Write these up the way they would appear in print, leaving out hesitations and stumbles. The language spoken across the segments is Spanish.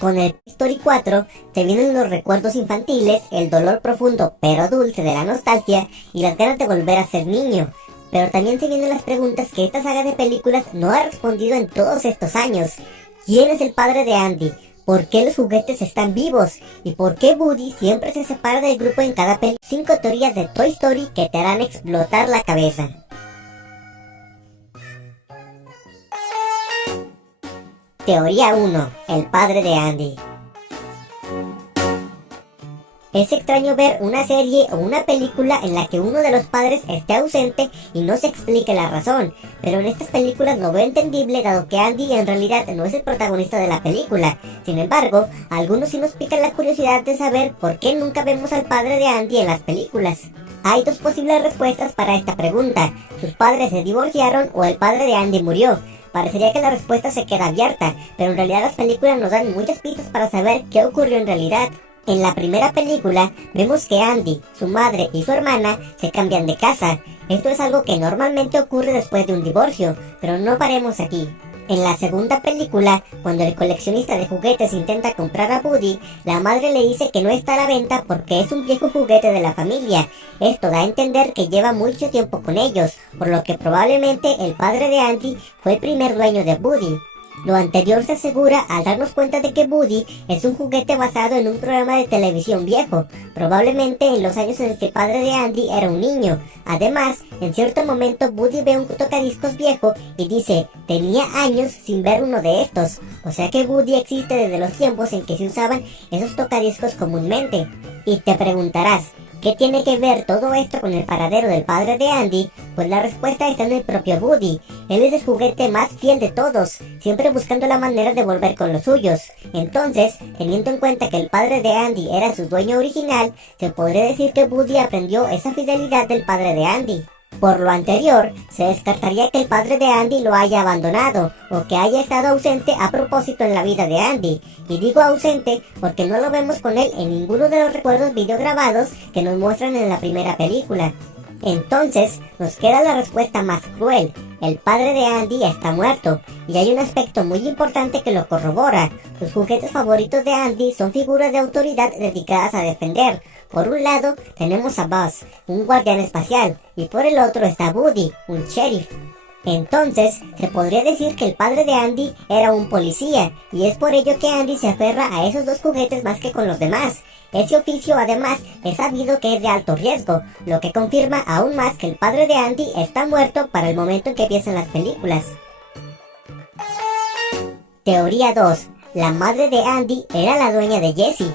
Con el Toy Story 4 te vienen los recuerdos infantiles, el dolor profundo pero dulce de la nostalgia y las ganas de volver a ser niño. Pero también se vienen las preguntas que esta saga de películas no ha respondido en todos estos años. ¿Quién es el padre de Andy? ¿Por qué los juguetes están vivos? ¿Y por qué Woody siempre se separa del grupo en cada peli? 5 teorías de Toy Story que te harán explotar la cabeza. Teoría 1. El padre de Andy. Es extraño ver una serie o una película en la que uno de los padres esté ausente y no se explique la razón, pero en estas películas lo veo entendible dado que Andy en realidad no es el protagonista de la película. Sin embargo, a algunos sí nos pica la curiosidad de saber por qué nunca vemos al padre de Andy en las películas. Hay dos posibles respuestas para esta pregunta: sus padres se divorciaron o el padre de Andy murió. Parecería que la respuesta se queda abierta, pero en realidad las películas nos dan muchas pistas para saber qué ocurrió en realidad. En la primera película vemos que Andy, su madre y su hermana se cambian de casa. Esto es algo que normalmente ocurre después de un divorcio, pero no paremos aquí. En la segunda película, cuando el coleccionista de juguetes intenta comprar a Woody, la madre le dice que no está a la venta porque es un viejo juguete de la familia. Esto da a entender que lleva mucho tiempo con ellos, por lo que probablemente el padre de Andy fue el primer dueño de Woody. Lo anterior se asegura al darnos cuenta de que Woody es un juguete basado en un programa de televisión viejo, probablemente en los años en el que el padre de Andy era un niño. Además, en cierto momento Woody ve un tocadiscos viejo y dice: tenía años sin ver uno de estos. O sea que Woody existe desde los tiempos en que se usaban esos tocadiscos comúnmente. Y te preguntarás, ¿qué tiene que ver todo esto con el paradero del padre de Andy? Pues la respuesta está en el propio Woody. Él es el juguete más fiel de todos, siempre buscando la manera de volver con los suyos. Entonces, teniendo en cuenta que el padre de Andy era su dueño original, se podría decir que Woody aprendió esa fidelidad del padre de Andy. Por lo anterior, se descartaría que el padre de Andy lo haya abandonado, o que haya estado ausente a propósito en la vida de Andy. Y digo ausente porque no lo vemos con él en ninguno de los recuerdos videograbados que nos muestran en la primera película. Entonces, nos queda la respuesta más cruel: el padre de Andy está muerto, y hay un aspecto muy importante que lo corrobora. Los juguetes favoritos de Andy son figuras de autoridad dedicadas a defender. Por un lado tenemos a Buzz, un guardián espacial, y por el otro está Woody, un sheriff. Entonces, se podría decir que el padre de Andy era un policía, y es por ello que Andy se aferra a esos dos juguetes más que con los demás. Ese oficio además es sabido que es de alto riesgo, lo que confirma aún más que el padre de Andy está muerto para el momento en que empiezan las películas. Teoría 2. La madre de Andy era la dueña de Jessie.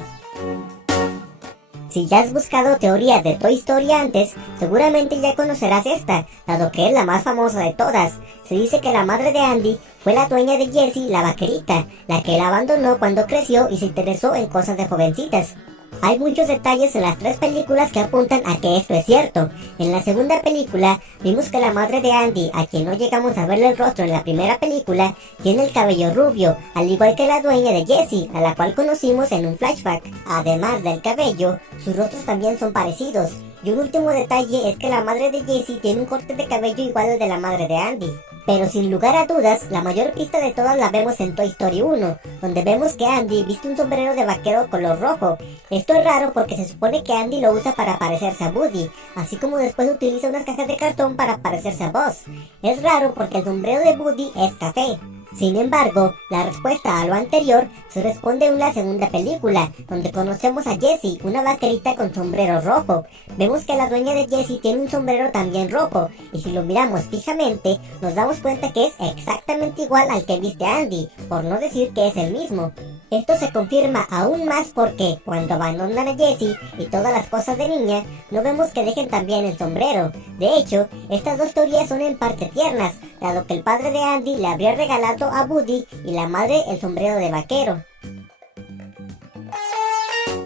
Si ya has buscado teorías de Toy Story antes, seguramente ya conocerás esta, dado que es la más famosa de todas. Se dice que la madre de Andy fue la dueña de Jessie, la vaquerita, la que la abandonó cuando creció y se interesó en cosas de jovencitas. Hay muchos detalles en las 3 películas que apuntan a que esto es cierto. En la segunda película, vimos que la madre de Andy, a quien no llegamos a verle el rostro en la primera película, tiene el cabello rubio, al igual que la dueña de Jessie, a la cual conocimos en un flashback. Además del cabello, sus rostros también son parecidos. Y un último detalle es que la madre de Jessie tiene un corte de cabello igual al de la madre de Andy. Pero sin lugar a dudas, la mayor pista de todas la vemos en Toy Story 1, donde vemos que Andy viste un sombrero de vaquero color rojo. Esto es raro porque se supone que Andy lo usa para parecerse a Woody, así como después utiliza unas cajas de cartón para parecerse a Buzz. Es raro porque el sombrero de Woody es café. Sin embargo, la respuesta a lo anterior se responde en la segunda película, donde conocemos a Jessie, una vaquerita con sombrero rojo. Vemos que la dueña de Jessie tiene un sombrero también rojo, y si lo miramos fijamente, nos damos cuenta que es exactamente igual al que viste Andy, por no decir que es el mismo. Esto se confirma aún más porque, cuando abandonan a Jessie y todas las cosas de niña, no vemos que dejen también el sombrero. De hecho, estas dos teorías son en parte tiernas, dado que el padre de Andy le habría regalado a Woody y la madre el sombrero de vaquero.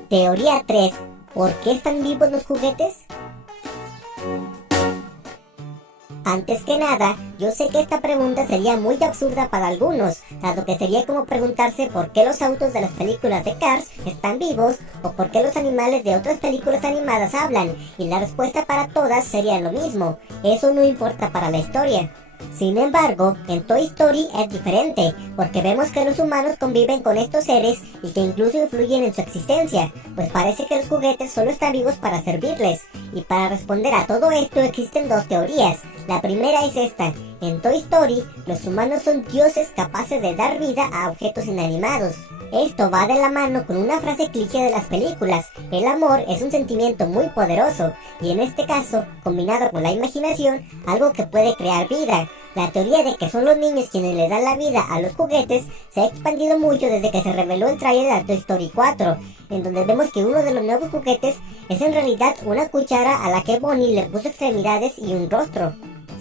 Teoría 3. ¿Por qué están vivos los juguetes? Antes que nada, yo sé que esta pregunta sería muy absurda para algunos, dado que sería como preguntarse por qué los autos de las películas de Cars están vivos o por qué los animales de otras películas animadas hablan, y la respuesta para todas sería lo mismo: eso no importa para la historia. Sin embargo, en Toy Story es diferente, porque vemos que los humanos conviven con estos seres y que incluso influyen en su existencia, pues parece que los juguetes solo están vivos para servirles. Y para responder a todo esto existen dos teorías. La primera es esta: en Toy Story, los humanos son dioses capaces de dar vida a objetos inanimados. Esto va de la mano con una frase cliché de las películas: el amor es un sentimiento muy poderoso, y en este caso, combinado con la imaginación, algo que puede crear vida. La teoría de que son los niños quienes le dan la vida a los juguetes se ha expandido mucho desde que se reveló el tráiler de Toy Story 4, en donde vemos que uno de los nuevos juguetes es en realidad una cuchara a la que Bonnie le puso extremidades y un rostro.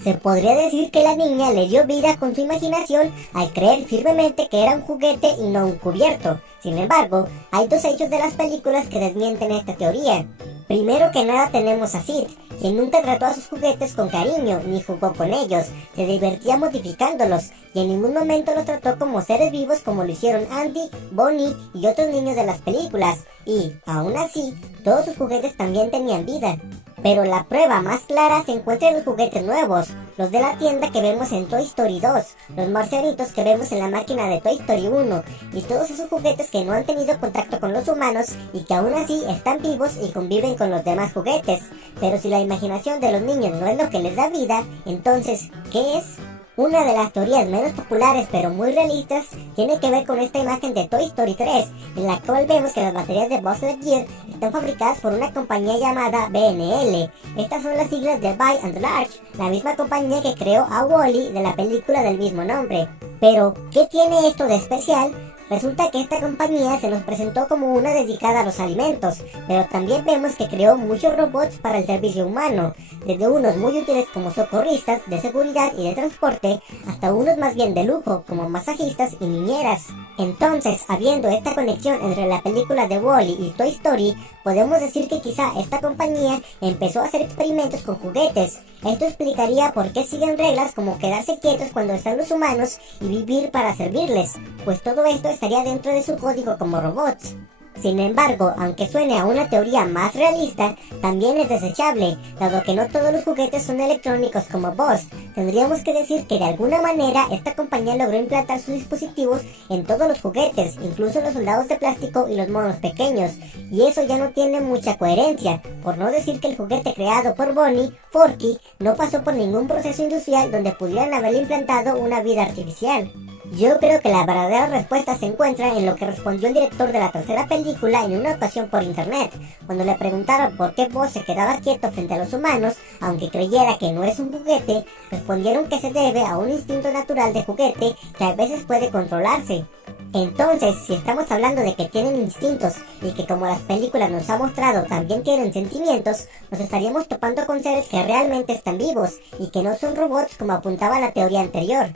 Se podría decir que la niña le dio vida con su imaginación al creer firmemente que era un juguete y no un cubierto. Sin embargo, hay dos hechos de las películas que desmienten esta teoría. Primero que nada tenemos a Sid, quien nunca trató a sus juguetes con cariño ni jugó con ellos, se divertía modificándolos y en ningún momento los trató como seres vivos como lo hicieron Andy, Bonnie y otros niños de las películas. Y, aún así, todos sus juguetes también tenían vida. Pero la prueba más clara se encuentra en los juguetes nuevos, los de la tienda que vemos en Toy Story 2, los marcianitos que vemos en la máquina de Toy Story 1, y todos esos juguetes que no han tenido contacto con los humanos y que aún así están vivos y conviven con los demás juguetes. Pero si la imaginación de los niños no es lo que les da vida, entonces, ¿qué es? Una de las teorías menos populares pero muy realistas tiene que ver con esta imagen de Toy Story 3, en la cual vemos que las baterías de Buzz Lightyear están fabricadas por una compañía llamada BNL. Estas son las siglas de By and Large, la misma compañía que creó a Wall-E de la película del mismo nombre. Pero, ¿qué tiene esto de especial? Resulta que esta compañía se nos presentó como una dedicada a los alimentos, pero también vemos que creó muchos robots para el servicio humano, desde unos muy útiles como socorristas, de seguridad y de transporte, hasta unos más bien de lujo como masajistas y niñeras. Entonces, habiendo esta conexión entre la película de Wall-E y Toy Story, podemos decir que quizá esta compañía empezó a hacer experimentos con juguetes. Esto explicaría por qué siguen reglas como quedarse quietos cuando están los humanos y vivir para servirles, pues todo esto estaría dentro de su código como robots. Sin embargo, aunque suene a una teoría más realista, también es desechable, dado que no todos los juguetes son electrónicos como Buzz. Tendríamos que decir que de alguna manera esta compañía logró implantar sus dispositivos en todos los juguetes, incluso los soldados de plástico y los monos pequeños, y eso ya no tiene mucha coherencia, por no decir que el juguete creado por Bonnie, Forky, no pasó por ningún proceso industrial donde pudieran haberle implantado una vida artificial. Yo creo que la verdadera respuesta se encuentra en lo que respondió el director de la tercera película en una ocasión por internet, cuando le preguntaron por qué Buzz se quedaba quieto frente a los humanos, aunque creyera que no es un juguete. Respondieron que se debe a un instinto natural de juguete que a veces puede controlarse. Entonces, si estamos hablando de que tienen instintos y que como las películas nos han mostrado también tienen sentimientos, nos estaríamos topando con seres que realmente están vivos y que no son robots como apuntaba la teoría anterior.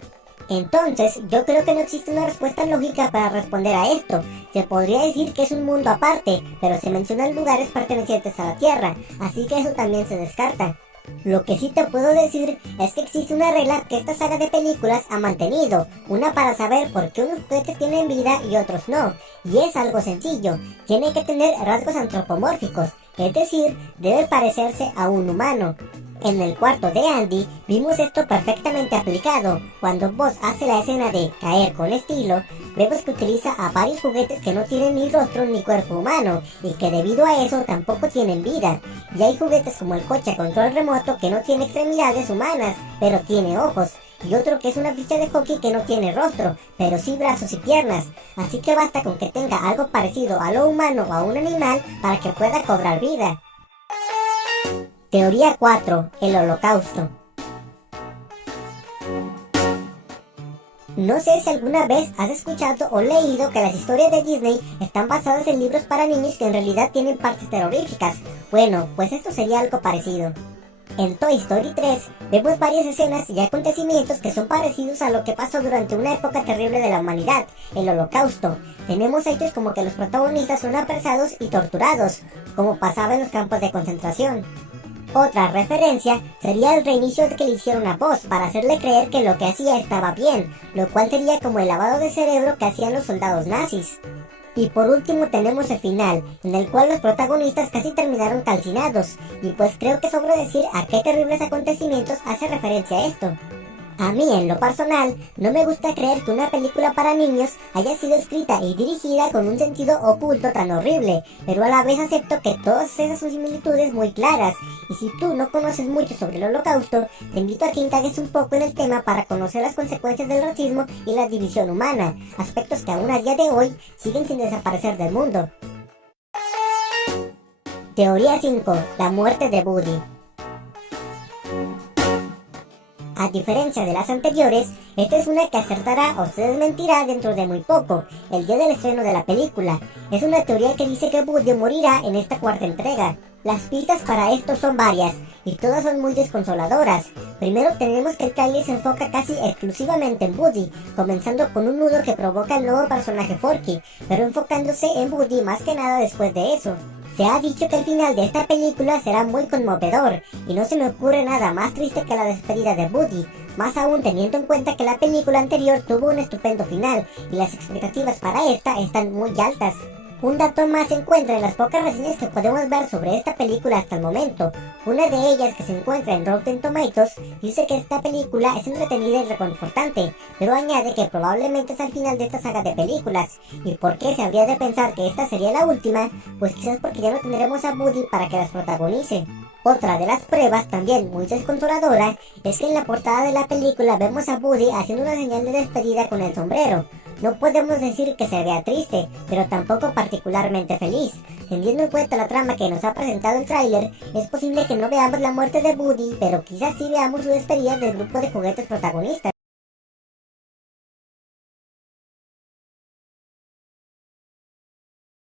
Entonces, yo creo que no existe una respuesta lógica para responder a esto. Se podría decir que es un mundo aparte, pero se mencionan lugares pertenecientes a la Tierra, así que eso también se descarta. Lo que sí te puedo decir es que existe una regla que esta saga de películas ha mantenido, una para saber por qué unos juguetes tienen vida y otros no, y es algo sencillo: tiene que tener rasgos antropomórficos, es decir, debe parecerse a un humano. En el cuarto de Andy vimos esto perfectamente aplicado. Cuando Buzz hace la escena de caer con estilo, vemos que utiliza a varios juguetes que no tienen ni rostro ni cuerpo humano, y que debido a eso tampoco tienen vida. Y hay juguetes como el coche a control remoto que no tiene extremidades humanas, pero tiene ojos, y otro que es una ficha de hockey que no tiene rostro, pero sí brazos y piernas. Así que basta con que tenga algo parecido a lo humano o a un animal para que pueda cobrar vida. Teoría 4. El Holocausto. No sé si alguna vez has escuchado o leído que las historias de Disney están basadas en libros para niños que en realidad tienen partes terroríficas. Bueno, pues esto sería algo parecido. En Toy Story 3 vemos varias escenas y acontecimientos que son parecidos a lo que pasó durante una época terrible de la humanidad, el Holocausto. Tenemos hechos como que los protagonistas son apresados y torturados, como pasaba en los campos de concentración. Otra referencia sería el reinicio que le hicieron a Buzz para hacerle creer que lo que hacía estaba bien, lo cual sería como el lavado de cerebro que hacían los soldados nazis. Y por último tenemos el final, en el cual los protagonistas casi terminaron calcinados, y pues creo que sobra decir a qué terribles acontecimientos hace referencia esto. A mí, en lo personal, no me gusta creer que una película para niños haya sido escrita y dirigida con un sentido oculto tan horrible, pero a la vez acepto que todas esas son similitudes muy claras, y si tú no conoces mucho sobre el Holocausto, te invito a que indagues un poco en el tema para conocer las consecuencias del racismo y la división humana, aspectos que aún a día de hoy siguen sin desaparecer del mundo. Teoría 5. La muerte de Buddy. A diferencia de las anteriores, esta es una que acertará o se desmentirá dentro de muy poco, el día del estreno de la película. Es una teoría que dice que Buddy morirá en esta cuarta entrega. Las pistas para esto son varias, y todas son muy desconsoladoras. Primero tenemos que el tráiler se enfoca casi exclusivamente en Buddy, comenzando con un nudo que provoca el nuevo personaje Forky, pero enfocándose en Buddy más que nada después de eso. Se ha dicho que el final de esta película será muy conmovedor, y no se me ocurre nada más triste que la despedida de Buddy, más aún teniendo en cuenta que la película anterior tuvo un estupendo final, y las expectativas para esta están muy altas. Un dato más se encuentra en las pocas reseñas que podemos ver sobre esta película hasta el momento. Una de ellas, que se encuentra en Rotten Tomatoes, dice que esta película es entretenida y reconfortante, pero añade que probablemente es al final de esta saga de películas. ¿Y por qué se habría de pensar que esta sería la última? Pues quizás porque ya no tendremos a Buddy para que las protagonice. Otra de las pruebas, también muy desconsoladora, es que en la portada de la película vemos a Buddy haciendo una señal de despedida con el sombrero. No podemos decir que se vea triste, pero tampoco particularmente feliz. Teniendo en cuenta la trama que nos ha presentado el tráiler, es posible que no veamos la muerte de Buddy, pero quizás sí veamos su despedida del grupo de juguetes protagonistas.